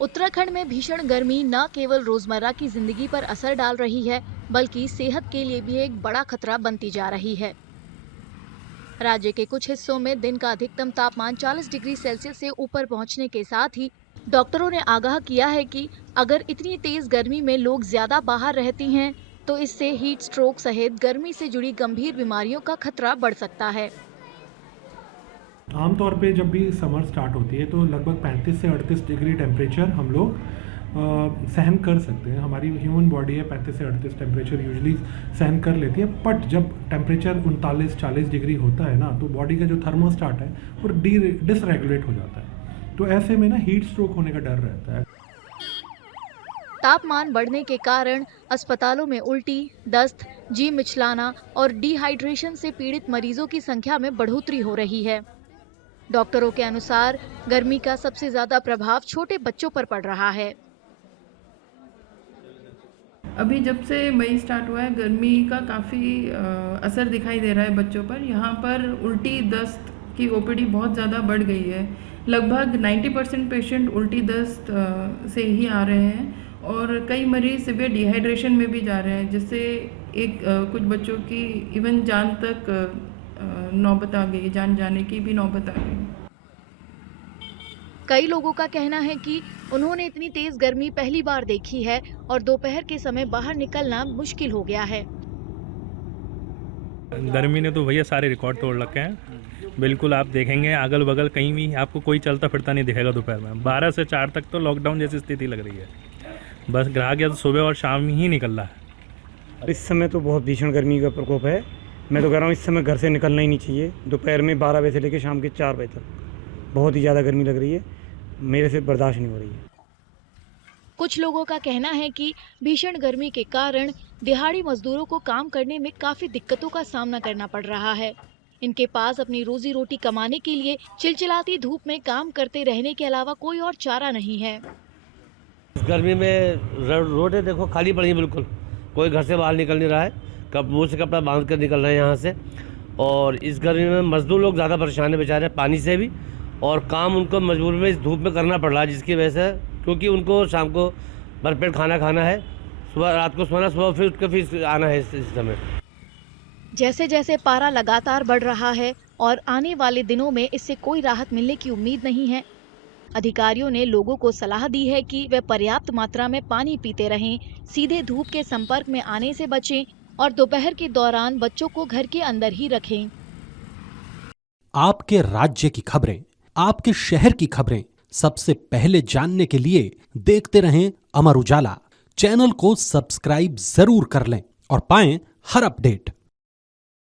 उत्तराखंड में भीषण गर्मी न केवल रोजमर्रा की जिंदगी पर असर डाल रही है, बल्कि सेहत के लिए भी एक बड़ा खतरा बनती जा रही है। राज्य के कुछ हिस्सों में दिन का अधिकतम तापमान 40 डिग्री सेल्सियस से ऊपर पहुंचने के साथ ही डॉक्टरों ने आगाह किया है कि अगर इतनी तेज गर्मी में लोग ज्यादा बाहर रहती हैं, तो इससे हीट स्ट्रोक सहित गर्मी से जुड़ी गंभीर बीमारियों का खतरा बढ़ सकता है। आमतौर पे जब भी समर स्टार्ट होती है तो लगभग 35 से 38 डिग्री टेम्परेचर हम लोग सहन कर सकते हैं। हमारी ह्यूमन बॉडी है 35 से 38 टेम्परेचर यूजुअली सहन कर लेती है। बट जब टेम्परेचर 39-40 डिग्री होता है ना, तो बॉडी का जो थर्मोस्टेट है वो डिसरेगुलेट हो जाता है। तो ऐसे में ना हीट स्ट्रोक होने का डर रहता है। तापमान बढ़ने के कारण अस्पतालों में उल्टी, दस्त, जी मिचलाना और डिहाइड्रेशन से पीड़ित मरीजों की संख्या में बढ़ोतरी हो रही है। डॉक्टरों के अनुसार गर्मी का सबसे ज्यादा प्रभाव छोटे बच्चों पर पड़ रहा है। अभी जब से मई स्टार्ट हुआ है, गर्मी का काफ़ी असर दिखाई दे रहा है बच्चों पर। यहाँ पर उल्टी दस्त की ओपीडी बहुत ज़्यादा बढ़ गई है। लगभग 90% पेशेंट उल्टी दस्त से ही आ रहे हैं और कई मरीज सिवियर डिहाइड्रेशन में भी जा रहे हैं, जिससे कुछ बच्चों की इवन जान तक नौबत आ गई, जान जाने की भी नौबत आ गई। कई लोगों का कहना है कि उन्होंने इतनी तेज गर्मी पहली बार देखी है और दोपहर के समय बाहर निकलना मुश्किल हो गया है। गर्मी ने तो भैया सारे रिकॉर्ड तोड़ रखे हैं। बिल्कुल आप देखेंगे अगल बगल कहीं भी आपको कोई चलता फिरता नहीं दिखेगा दोपहर में। 12 से 4 तक तो लॉकडाउन जैसी स्थिति लग रही है। बस ग्राहक या तो सुबह और शाम ही निकल रहा है। इस समय तो बहुत भीषण गर्मी का प्रकोप है। मैं तो कह रहा हूँ इस समय घर से निकलना ही नहीं चाहिए। दोपहर में 12 बजे से लेकर शाम के 4 बजे तक बहुत ही ज़्यादा गर्मी लग रही है। मेरे से बर्दाश्त नहीं हो रही है। कुछ लोगों का कहना है कि भीषण गर्मी के कारण दिहाड़ी मजदूरों को काम करने में काफी दिक्कतों का सामना करना पड़ रहा है। इनके पास अपनी रोजी रोटी कमाने के लिए चिलचिलाती धूप में काम करते रहने के अलावा कोई और चारा नहीं है। इस गर्मी में रोडें देखो खाली पड़ी हैं, बिल्कुल कोई घर से बाहर निकल नहीं रहा है। मुँह से कपड़ा बांध कर निकल रहे हैं यहाँ से। और इस गर्मी में मजदूर लोग ज़्यादा परेशान है बेचारे, पानी से भी, और काम उनको मजबूरी में इस धूप में करना पड़ रहा है, जिसकी वजह से, क्योंकि उनको शाम को भरपेट खाना खाना है, सुबह रात को सोना, सुबह फिर उठ कर फिर आना है इस समय। जैसे जैसे पारा लगातार बढ़ रहा है और आने वाले दिनों में इससे कोई राहत मिलने की उम्मीद नहीं है। अधिकारियों ने लोगों को सलाह दी है कि वे पर्याप्त मात्रा में पानी पीते रहें, सीधे धूप के संपर्क में आने से बचें और दोपहर के दौरान बच्चों को घर के अंदर ही रखें। आपके राज्य की खबरें, आपके शहर की खबरें सबसे पहले जानने के लिए देखते रहें अमर उजाला। चैनल को सब्सक्राइब जरूर कर लें और पाएं हर अपडेट।